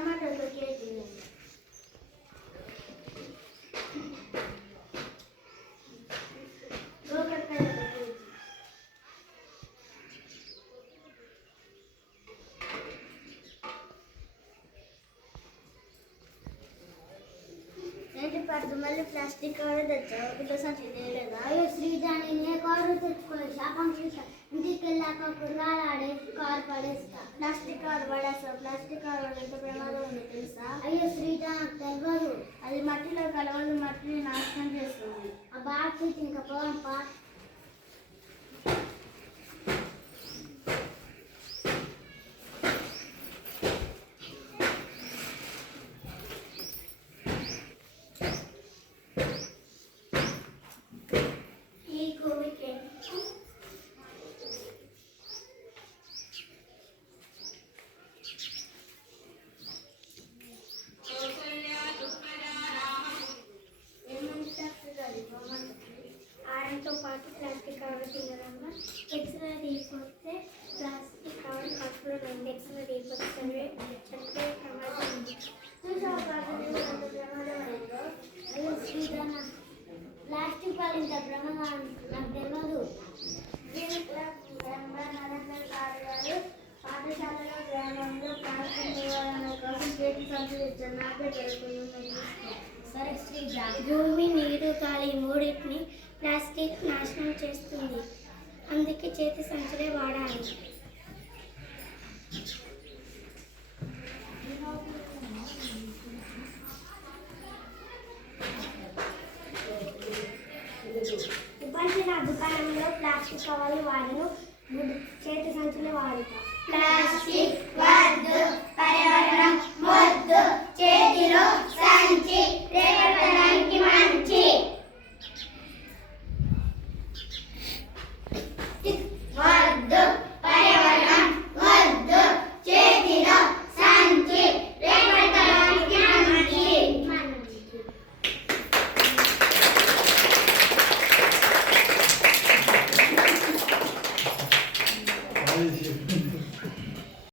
టమాటాలు కేజీ. గోకరకాయ ఒక కేజీ. ఏంటి పడుతు మళ్ళీ ప్లాస్టిక్ కవర్ తెచ్చావు? ఒకటో సంచి తేలేదా? అయ్యో శ్రీజాని, నే కవర్ తెచ్చుకోలేదు. శాపం చూసా. ఇంటికి వెళ్ళాక కూరగాయలు ఆడేసి కవర్ పడేస్తా. ప్లాస్టిక్ కవర్ పడేస్తావు? ప్లాస్టిక్ కవర్ వల్ల ఎంత ప్రమాదం ఉంది తెలుసా? అయ్యో శ్రీజా, నాకు తెలియదు. అది మట్టిలో కలవదు, మట్టిని నాశనం చేస్తుంది. ఆ బాగా ఇంకా పోవంపా. ఆరంతో పాటు ప్లాస్టిక్ కవర్ తినడంలో ఎక్స్రే తీయకపోతే ప్లాస్టిక్ కవర్ కప్పులో 2 ఎక్స్రే తీయకపోతే చనిపోయే ప్రమాదం ఉంది. చూసావు ప్రమాదం అయిందో? అయ్యో శ్రీధన, ప్లాస్టిక్ వల్ల ఇంత ప్రమాదం నాకు తెలియదు. పాఠశాలలో గ్రామంలో ప్లాస్టిక్ నివారణ కోసం చేతి సంచులు ఇచ్చారు. నాకే తెలుస్తుంది. సరే శ్రీజ. భూమి, నీరు, గాలి మూడింటిని ప్లాస్టిక్ నాశనం చేస్తుంది. అందుకే చేతి సంచులే వాడాలి. ఇప్పటి నా దుకాణంలో ప్లాస్టిక్ కవర్లు వాడను, చేతి సంచులే వాడుతా. ప్లాస్టిక్ వద్దు, పర్యావరణం వద్దు, చేతిలో సంచి రేపటికి మంచి. వద్దు, పర్యావరణం వద్దు, చేతిలో సంచి రేపటికి మంచి. Thank you.